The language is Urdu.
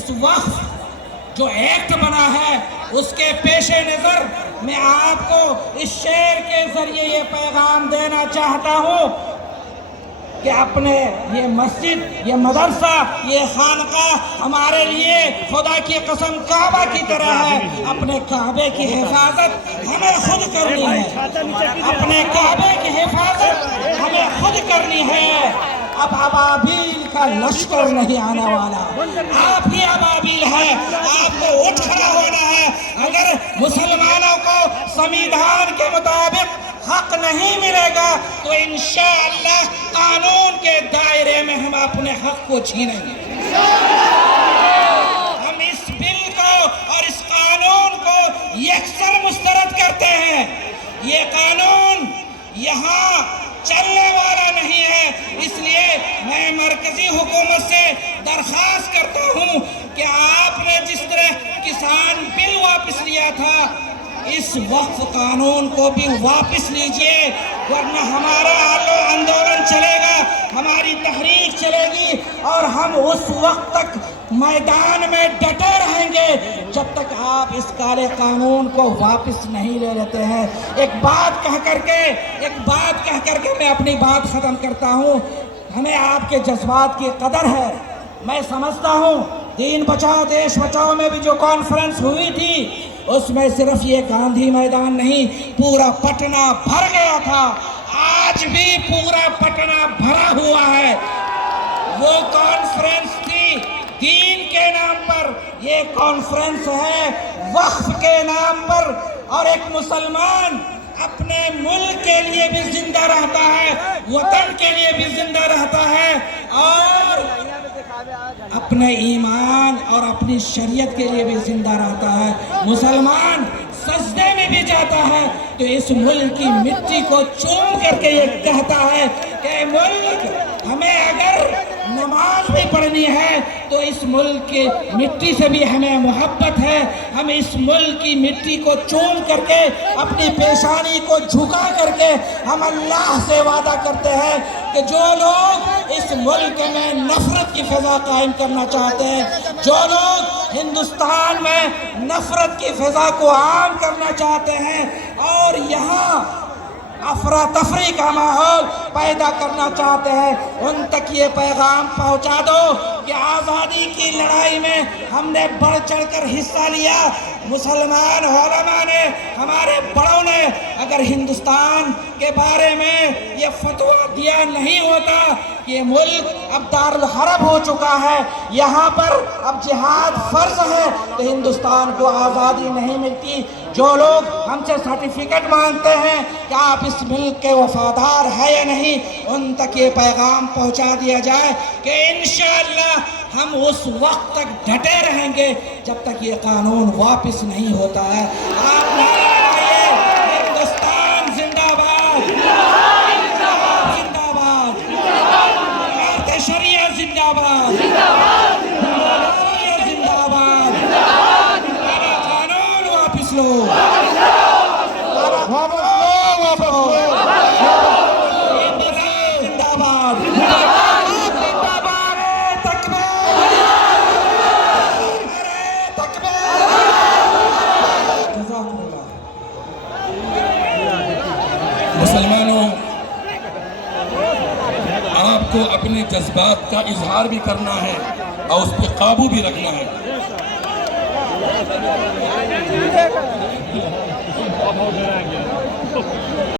اس وقت جو ایکٹ بنا ہے اس کے پیش نظر میں آپ کو اس شعر کے ذریعے یہ پیغام دینا چاہتا ہوں کہ اپنے یہ مسجد، یہ مدرسہ، یہ خانقاہ ہمارے لیے خدا کی قسم کعبہ کی طرح ہے۔ اپنے کعبے کی حفاظت ہمیں خود کرنی ہے، اپنے کعبے کی حفاظت ہمیں خود کرنی ہے۔ اب ابابیل کا لشکر نہیں آنے والا، آپ ہی ابابیل ہیں، آپ کو اٹھ کھڑا ہونا ہے۔ اگر مسلمانوں کو سموِدھان کے مطابق حق نہیں ملے گا تو انشاءاللہ قانون کے دائرے میں ہم اپنے حق کو چھینیں گے۔ ہم اس بل کو اور اس قانون کو یکسر مسترد کرتے ہیں۔ یہ قانون یہاں چلنے والا نہیں ہے، اس لیے میں مرکزی حکومت سے درخواست کرتا ہوں کہ آپ نے جس طرح کسان بل واپس لیا تھا، اس وقف قانون کو بھی واپس لیجئے، ورنہ ہمارا آندولن چلے گا، ہماری تحریک چلے گی اور ہم اس وقت تک میدان میں ڈٹے رہیں گے جب تک آپ اس کالے قانون کو واپس نہیں لے لیتے ہیں۔ ایک بات کہہ کر کے میں اپنی بات ختم کرتا ہوں۔ ہمیں آپ کے جذبات کی قدر ہے۔ میں سمجھتا ہوں دین بچاؤ دیش بچاؤ میں بھی جو کانفرنس ہوئی تھی اس میں صرف یہ گاندھی میدان نہیں، پورا پٹنہ بھر گیا تھا۔ آج بھی پورا پٹنہ بھرا ہوا ہے۔ وہ کانفرنس تھی دین کے نام پر، یہ کانفرنس ہے وقف کے نام پر۔ اور ایک مسلمان اپنے ملک کے لیے بھی زندہ رہتا ہے، وطن کے لیے بھی زندہ رہتا ہے، اور اپنے ایمان اور اپنی شریعت کے لیے بھی زندہ رہتا ہے۔ مسلمان سجدے میں بھی جاتا ہے تو اس ملک کی مٹی کو چوم کر کے یہ کہتا ہے کہ ملک، ہمیں اگر نماز بھی پڑھنی ہے تو اس ملک کی مٹی سے بھی ہمیں محبت ہے۔ ہم اس ملک کی مٹی کو چوم کر کے، اپنی پیشانی کو جھکا کر کے ہم اللہ سے وعدہ کرتے ہیں کہ جو لوگ اس ملک میں نفرت کی فضا قائم کرنا چاہتے ہیں، جو لوگ ہندوستان میں نفرت کی فضا کو عام کرنا چاہتے ہیں اور یہاں افراتفری کا ماحول پیدا کرنا چاہتے ہیں، ان تک یہ پیغام پہنچا دو کہ آزادی کی لڑائی میں ہم نے بڑھ چڑھ کر حصہ لیا۔ مسلمان علماء نے، ہمارے بڑوں نے اگر ہندوستان کے بارے میں یہ فتویٰ دیا نہیں ہوتا کہ یہ ملک اب دارالحرب ہو چکا ہے، یہاں پر اب جہاد فرض ہے، تو ہندوستان کو آزادی نہیں ملتی۔ جو لوگ ہم سے سرٹیفکیٹ مانگتے ہیں کہ آپ اس ملک کے وفادار ہیں یا نہیں، ان تک یہ پیغام پہنچا دیا جائے کہ انشاءاللہ ہم اس وقت تک ڈٹے رہیں گے جب تک یہ قانون واپس نہیں ہوتا ہے۔ آپ نعرہ لگائیے، ہندوستان زندہ باد، زندہ باد، عدالت شریعت زندہ باد، زندہ باد، کالا قانون واپس لو، زندہ باد، مسلمانوں، آپ کو اپنے جذبات کا اظہار بھی کرنا ہے اور اس پہ قابو بھی رکھنا ہے۔